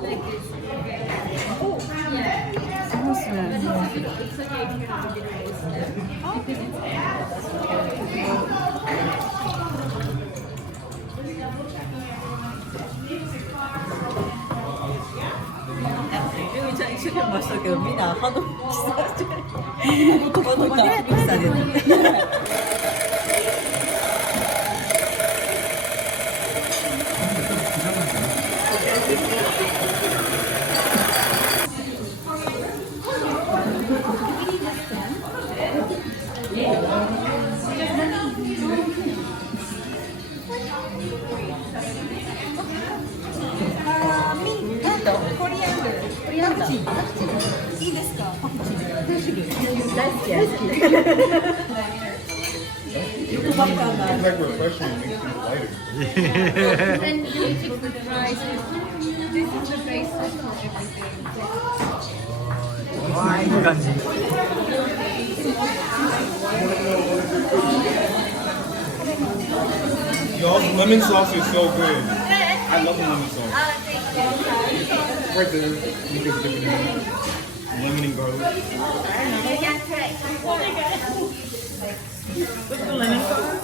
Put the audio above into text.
そうですね。ゆみちゃん一生懸命したけど、みんなハードルさせて言葉でミキサーで。コリアンダー。コリアンダー。いいですか？パクチー。大好き大好き。欲張り感がある。Like refreshing, makes you lighter. And you take the fries. This is the basis for everything. わあ、いい感じ。Yo, lemon sauce is so good. I love the lemon sauce. Right there, you can dip it in. Lemon and garlic. With the lemon sauce?